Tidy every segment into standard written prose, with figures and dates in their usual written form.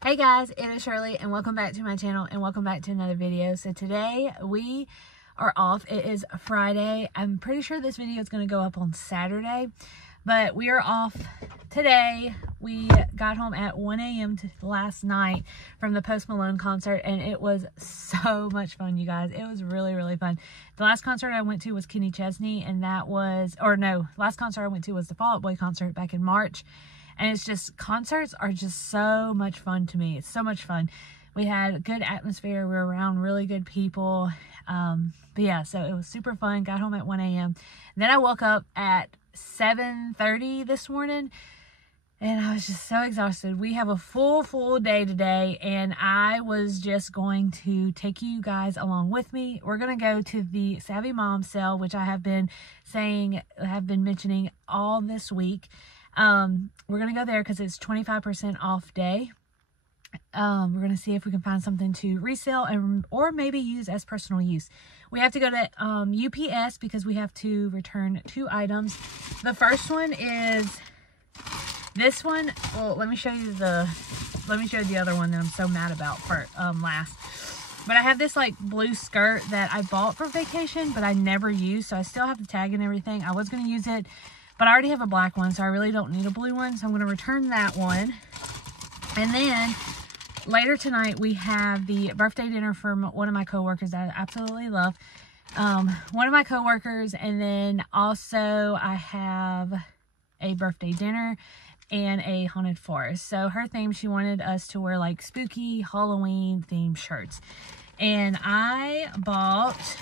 Hey guys, it is Shirley and welcome back to my channel and welcome back to another video. So today we are off. It is Friday. I'm pretty sure this video is going to go up on Saturday, but we are off today. We got home at 1 a.m. last night from the Post Malone concert and it was so much fun, you guys. It was really fun. The last concert I went to was Kenny Chesney, and last concert I went to was the Fall Out Boy concert back in March. And it's just, concerts are just so much fun to me. It's so much fun. We had a good atmosphere. We were around really good people. But yeah, so it was super fun. Got home at 1 a.m. Then I woke up at 7:30 this morning. And I was just so exhausted. We have a full day today. And I was just going to take you guys along with me. We're going to go to the Savvy Mom sale, which I have been mentioning all this week. We're going to go there because it's 25% off day. We're going to see if we can find something to resell or maybe use as personal use. We have to go to UPS because we have to return 2 items. The first one is this one. Well, let me show you the other one that I'm so mad about for last. But I have this like blue skirt that I bought for vacation, but I never used, so I still have the tag and everything. I was going to use it, but I already have a black one, so I really don't need a blue one. So I'm going to return that one. And then later tonight, we have the birthday dinner from one of my coworkers that I absolutely love. One of my coworkers, and then also I have a birthday dinner and a haunted forest. So her theme, she wanted us to wear like spooky Halloween themed shirts. And I bought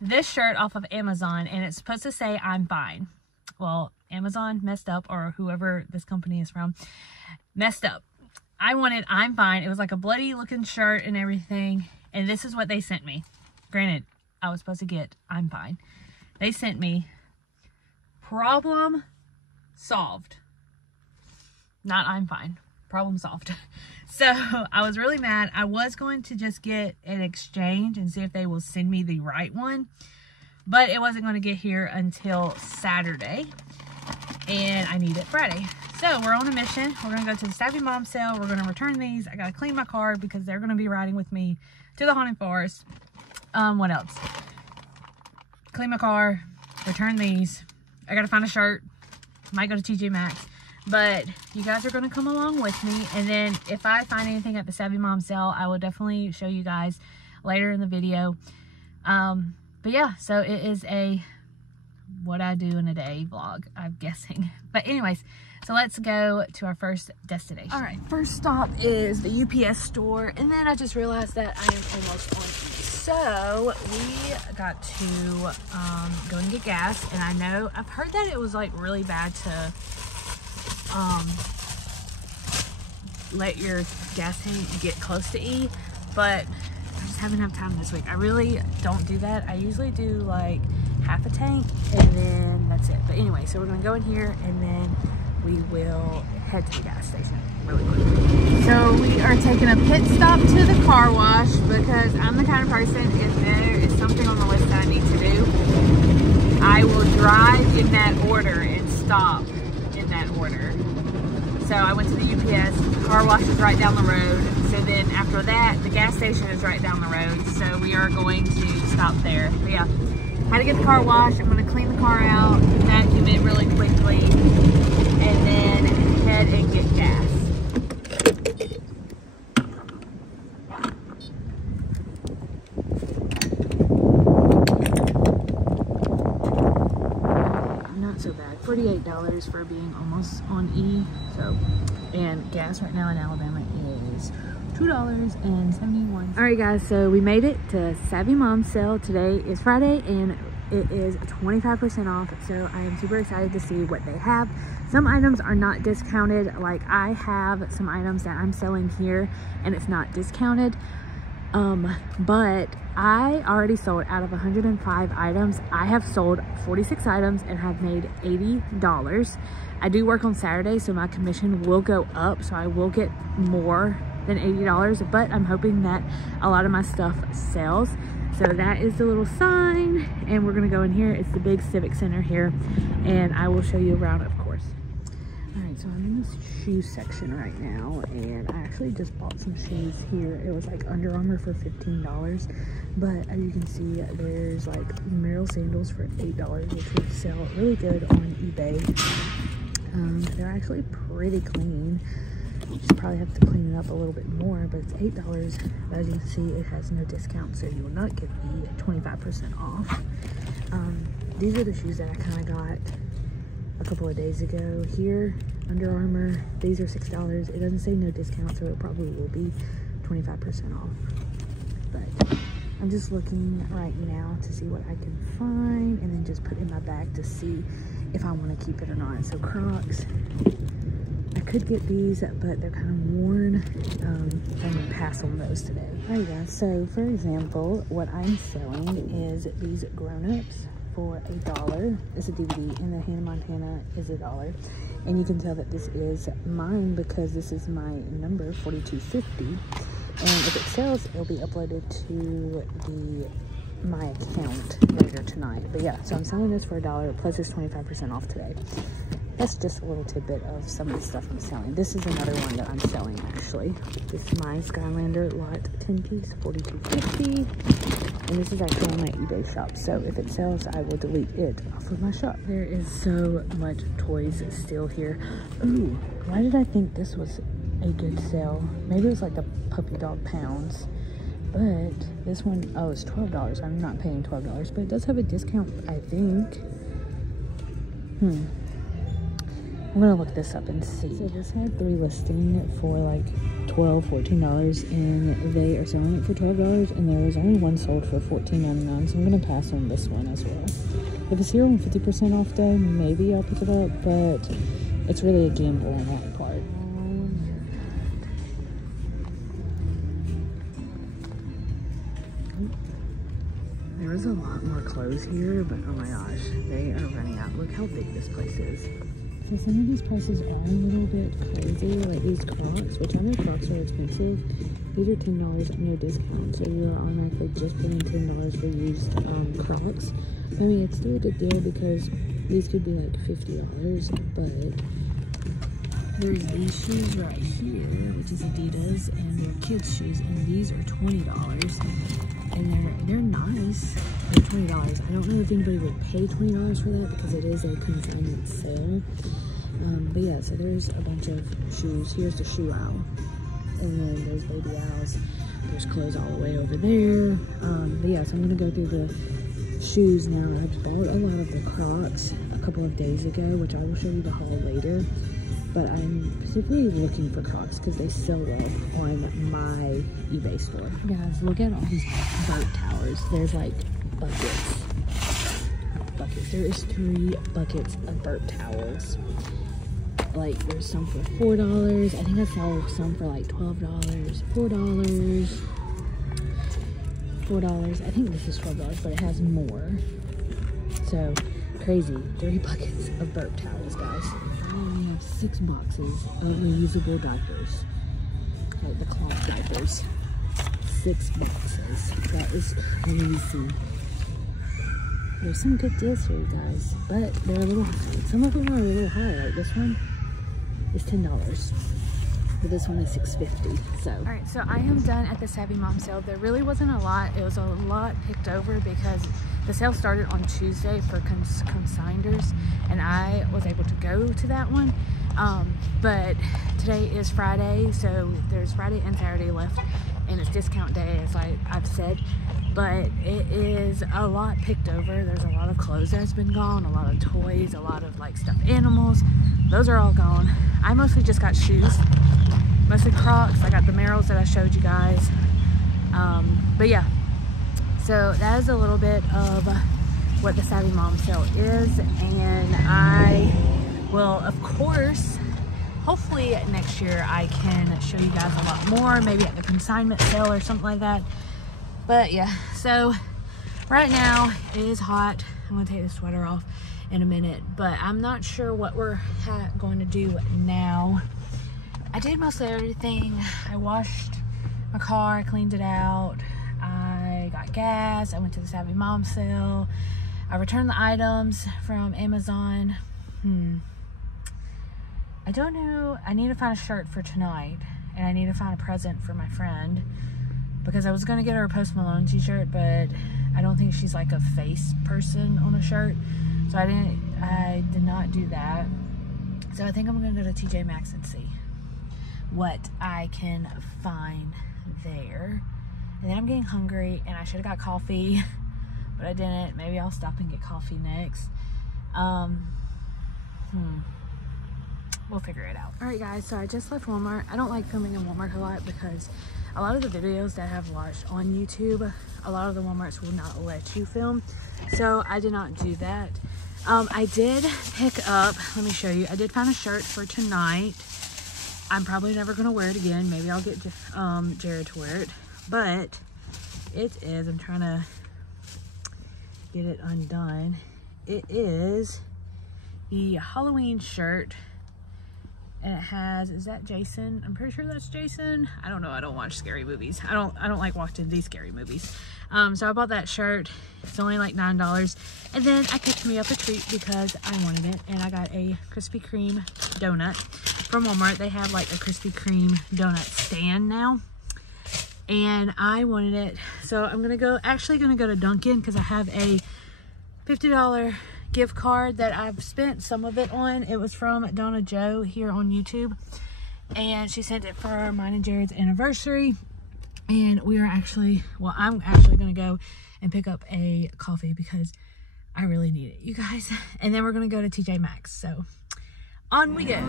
this shirt off of Amazon, and it's supposed to say I'm fine. Well, Amazon messed up, or whoever this company is from messed up. I wanted I'm fine. It was like a bloody looking shirt and everything, and this is what they sent me. Granted, I was supposed to get I'm fine. They sent me problem solved. Not I'm fine. Problem solved. So I was really mad. I was going to just get an exchange and see if they will send me the right one, but it wasn't going to get here until Saturday, and I need it Friday. So we're on a mission. We're going to go to the Savvy Mom sale. We're going to return these. I got to clean my car because they're going to be riding with me to the haunted forest. What else? Clean my car, return these. I got to find a shirt. Might go to TJ Maxx. But you guys are going to come along with me. And then if I find anything at the Savvy Mom sale, I will definitely show you guys later in the video. But yeah, so it is a what I do in a day vlog, I'm guessing. But anyways, so let's go to our first destination. All right, first stop is the UPS store. And then I just realized that I am almost on E. So we got to go and get gas. And I know, I've heard that it was like really bad to let your gas tank get close to E, but I just haven't had time this week. I really don't do that. I usually do like half a tank and then that's it. But anyway, so we're gonna go in here and then we will head to the gas station really quick. So we are taking a pit stop to the car wash because I'm the kind of person, if there is something on the list that I need to do, I will drive in that order and stop in that order. So I went to the UPS, the car wash is right down the road. So then after that, the gas station is right down the road. So we are going to stop there. But yeah, had to get the car washed. I'm gonna clean the car out, vacuum it really quickly, and then head and get gas. Not so bad. $48 for being almost on E. So, and gas right now in Alabama is $2.71. All right guys, so we made it to Savvy Mom sale. Today is Friday and it is 25% off. So I am super excited to see what they have. Some items are not discounted. Like I have some items that I'm selling here and it's not discounted. But I already sold out of 105 items. I have sold 46 items and have made $80. I do work on Saturday, so my commission will go up, so I will get more than $80, but I'm hoping that a lot of my stuff sells. So that is the little sign, and we're gonna go in here. It's the big civic center here, and I will show you around, of course. All right So I'm in this shoe section right now, and I actually just bought some shoes here. It was like Under Armour for $15, but as you can see, there's like Merrell sandals for $8, which would sell really good on eBay. They're actually pretty clean. Just probably have to clean it up a little bit more, but it's $8. But as you can see, it has no discount, so you will not get the 25% off. These are the shoes that I kind of got a couple of days ago here. Under Armour, these are $6. It doesn't say no discount, so it probably will be 25% off. But I'm just looking right now to see what I can find, and then just put in my bag to see if I want to keep it or not. So Crocs, I could get these, but they're kind of worn. So I'm gonna pass on those today. Alright guys, so for example, what I'm selling is these grown-ups for $1. It's a DVD, and the Hannah Montana is $1. And you can tell that this is mine because this is my number 4250. And if it sells, it'll be uploaded to my account later tonight. But yeah, so I'm selling this for $1, plus it's 25% off today. That's just a little tidbit of some of the stuff I'm selling. This is another one that I'm selling actually. This is my Skylander lot 10 piece, $42.50. And this is actually on my eBay shop. So if it sells, I will delete it off of my shop. There is so much toys still here. Ooh, why did I think this was a good sale? Maybe it was like the puppy dog pounds. But this one, oh, it's $12. I'm not paying $12, but it does have a discount, I think. I'm gonna look this up and see. So this had 3 listing for like $12, $14, and they are selling it for $12, and there was only one sold for $14.99, so I'm gonna pass on this one as well. If it's here on 50% off day, maybe I'll pick it up, but it's really a gamble on that part. There is a lot more clothes here, but oh my gosh, they are running out. Look how big this place is. So some of these prices are a little bit crazy, like these Crocs, which I know Crocs are expensive. These are $10, no discount, so you're automatically just paying $10 for used Crocs. I mean, it's still a good deal because these could be like $50, but there's these shoes right here, which is Adidas, and they're kids' shoes, and these are $20, and they're nice. They're $20. I don't know if anybody would pay $20 for that because it is a consignment sale. But yeah, so there's a bunch of shoes. Here's the shoe aisle, and then there's baby aisles. There's clothes all the way over there. But yeah, so I'm gonna go through the shoes now. I bought a lot of the Crocs a couple of days ago, which I will show you the haul later. But I'm specifically looking for Crocs because they sell well on my eBay store. Guys, look at all these boat towers. There's like buckets. There is 3 buckets of burp towels. Like there's some for $4. I think I saw some for like $12, $4. I think this is $12, but it has more. So crazy. 3 buckets of burp towels, guys. I only have 6 boxes of reusable diapers. Like the cloth diapers. 6 boxes. That is crazy. There's some good deals here, guys, but they're a little high. Some of them are a little high. Like this one is $10, but this one is $6.50. So, all right, so I am done at the Savvy Mom sale. There really wasn't a lot. It was a lot picked over because the sale started on Tuesday for consigners, and I was able to go to that one. But today is Friday, so there's Friday and Saturday left, and it's discount day, as I've said. But it is a lot picked over. There's a lot of clothes that's been gone, a lot of toys, a lot of like stuffed animals. Those are all gone. I mostly just got shoes, mostly Crocs. I got the Merrells that I showed you guys. But yeah, so that is a little bit of what the Savvy Mom sale is, and I will, of course, hopefully next year I can show you guys a lot more, maybe at the consignment sale or something like that. But yeah, so right now it is hot. I'm gonna take the sweater off in a minute, but I'm not sure what we're going to do now. I did mostly everything. I washed my car, I cleaned it out, I got gas, I went to the Savvy Mom sale, I returned the items from Amazon. I don't know. I need to find a shirt for tonight, and I need to find a present for my friend, because I was going to get her a Post Malone t-shirt, but I don't think she's like a face person on a shirt, so I did not do that. So I think I'm going to go to TJ Maxx and see what I can find there. And then I'm getting hungry, and I should have got coffee, but I didn't. Maybe I'll stop and get coffee next. We'll figure it out. Alright guys, so I just left Walmart. I don't like filming in Walmart a lot because a lot of the videos that I've watched on YouTube, a lot of the Walmarts will not let you film. So I did not do that. I did pick up, let me show you, I did find a shirt for tonight. I'm probably never going to wear it again. Maybe I'll get Jared to wear it. But it is, I'm trying to get it undone. It is the Halloween shirt. And it has, is that Jason? I'm pretty sure that's Jason. I don't know. I don't watch scary movies. I don't like watching these scary movies. So I bought that shirt. It's only like $9. And then I picked me up a treat because I wanted it. And I got a Krispy Kreme donut from Walmart. They have like a Krispy Kreme donut stand now. And I wanted it. So I'm going to go, actually going to go to Dunkin' because I have a $50 gift card that I've spent some of it on. It was from Donna Joe here on YouTube, and she sent it for mine and Jared's anniversary. And we are actually, well, I'm actually gonna go and pick up a coffee because I really need it, you guys. And then we're gonna go to TJ Maxx. So on we go.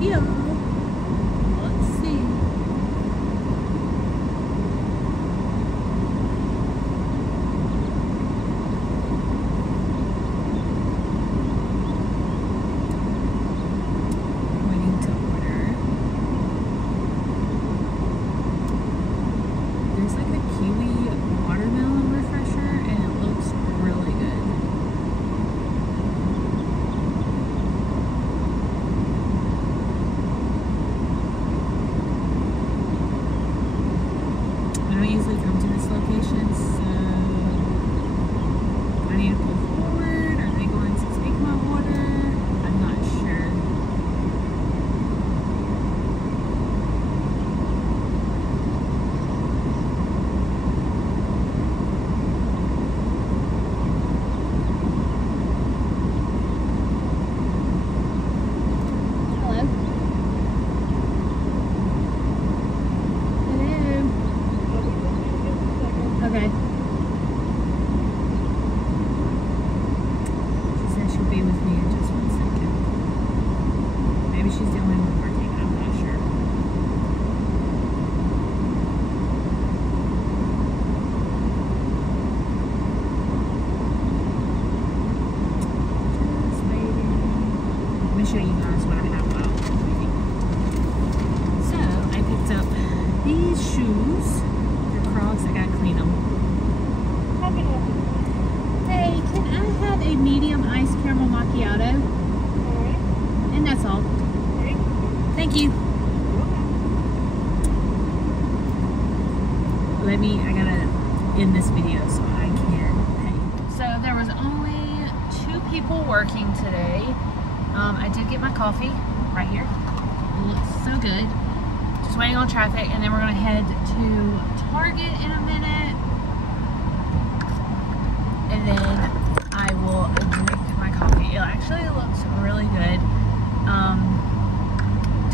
Yeah. Let's see. Show you guys what I have out. So I picked up these shoes. They're Crocs. I gotta clean them. Hey, can I have a medium iced caramel macchiato? Alright. And that's all. Okay. Thank you. I gotta end this video so I can pay. So there was only 2 people working today. I did get my coffee right here. It looks so good. Just waiting on traffic, and then we're gonna head to Target in a minute, and then I will drink my coffee. It actually looks really good.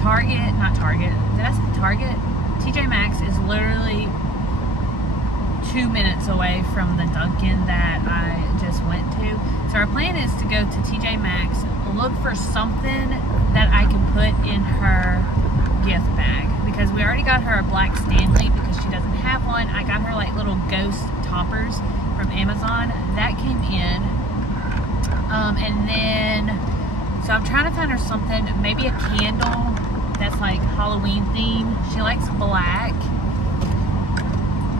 Target? TJ Maxx is literally 2 minutes away from the Dunkin' that I just went to. So our plan is to go to TJ Maxx, look for something that I can put in her gift bag, because we already got her a black Stanley because she doesn't have one. I got her like little ghost toppers from Amazon. That came in. And then, so I'm trying to find her something, maybe a candle that's like Halloween themed. She likes black.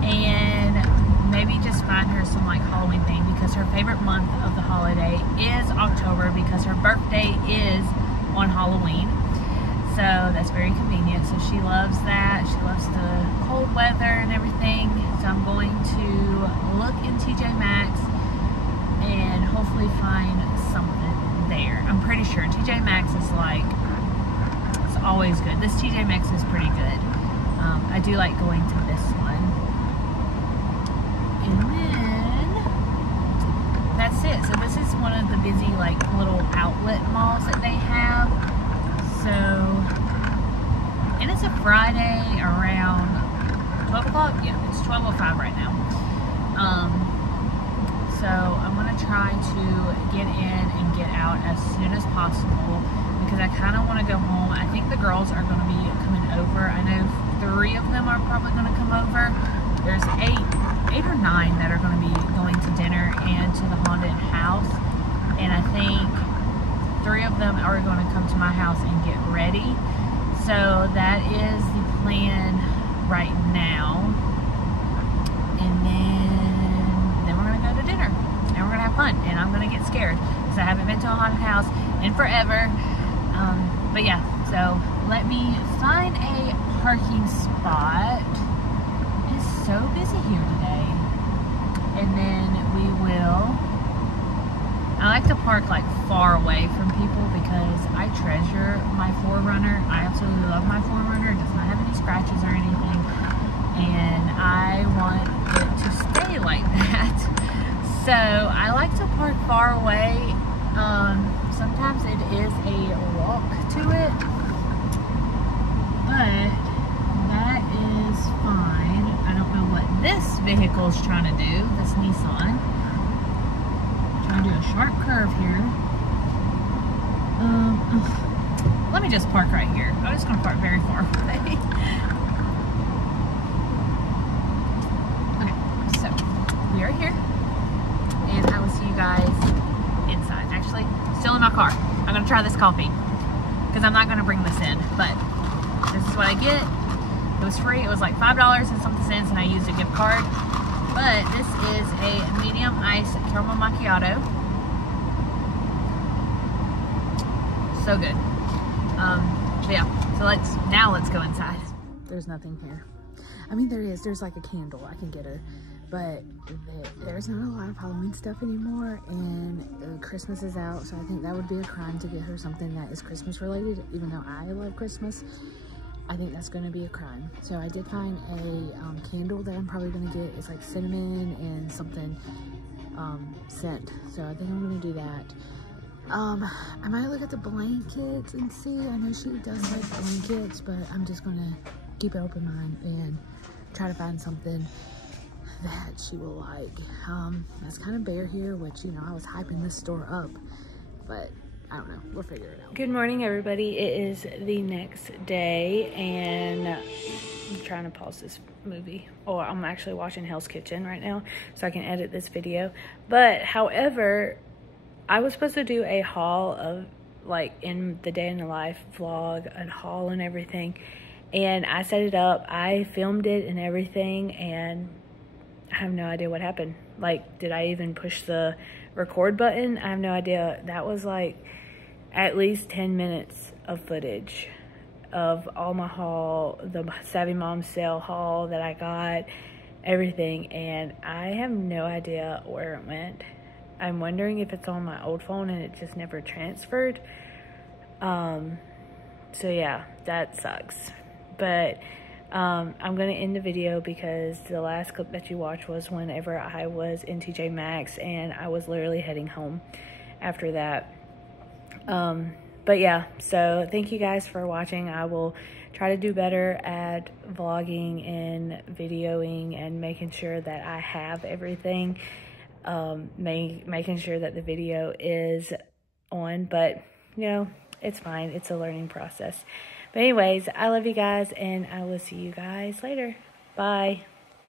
And maybe just find her some like Halloween thing, because her favorite month of the holiday is October, because her birthday is on Halloween. So that's very convenient. So she loves that. She loves the cold weather and everything. So I'm going to look in TJ Maxx and hopefully find something there. I'm pretty sure TJ Maxx is like always good. This TJ Maxx is pretty good. I do like going to this one. And then that's it. So this is one of the busy like little outlet malls that they have. So, and it's a Friday around 12 o'clock. Yeah, it's 12:05 right now. So I'm gonna try to get in and get out as soon as possible because I kind of want to go home. I think the girls are gonna be coming over. I know 3 of them are probably gonna come over. There's 8 or 9 that are gonna be going to dinner and to the haunted house, and I think 3 of them are gonna come to my house and get ready. So that is the plan right now. And then we're gonna go to dinner and we're gonna have fun, and I'm gonna get scared because I haven't been to a haunted house in forever. But yeah, so let me find a parking spot. It's so busy here today. And then we will, I like to park like far away from people because I treasure my 4Runner. I absolutely love my 4Runner. It does not have any scratches or anything. And I want it to stay like that. So I like to park far away. Sometimes it is a walk to it, but that is fine. I don't know what this vehicle is trying to do, this Nissan. Trying to do a sharp curve here. Let me just park right here. I'm just gonna park very far away. We are here, and I will see you guys inside. Actually, still in my car. I'm gonna try this coffee because I'm not gonna bring this in, but this is what I get. It was free. It was like $5 and something cents, and I used a gift card. But this is a medium ice caramel macchiato. So good. Yeah. So let's go inside. There's nothing here. I mean, there's like a candle. I can get her. But there's not a lot of Halloween stuff anymore, and Christmas is out, so I think that would be a crime to get her something that is Christmas related. Even though I love Christmas, I think that's going to be a crime. So I did find a candle that I'm probably going to get. It's like cinnamon and something scent. So I think I'm going to do that. I might look at the blankets and see. I know she does like blankets, but I'm just going to keep an open mind and try to find something that she will like. It's kind of bare here, which, you know, I was hyping this store up, but I don't know, we'll figure it out. Good morning, everybody. It is the next day, and I'm trying to pause this movie, or I'm actually watching Hell's Kitchen right now so I can edit this video. But however, I was supposed to do a haul of like in the day in the life vlog, a haul and everything, and I set it up, I filmed it and everything, and I have no idea what happened. Like, did I even push the record button? I have no idea. That was like at least 10 minutes of footage of all my haul, the Savvy Mom sale haul that I got, everything, and I have no idea where it went. I'm wondering if it's on my old phone and it just never transferred. So yeah, that sucks. But I'm gonna end the video because the last clip that you watched was whenever I was in TJ Maxx, and I was literally heading home after that. But yeah, so thank you guys for watching. I will try to do better at vlogging and videoing and making sure that I have everything, making sure that the video is on, but you know, it's fine. It's a learning process. But anyways, I love you guys, and I will see you guys later. Bye.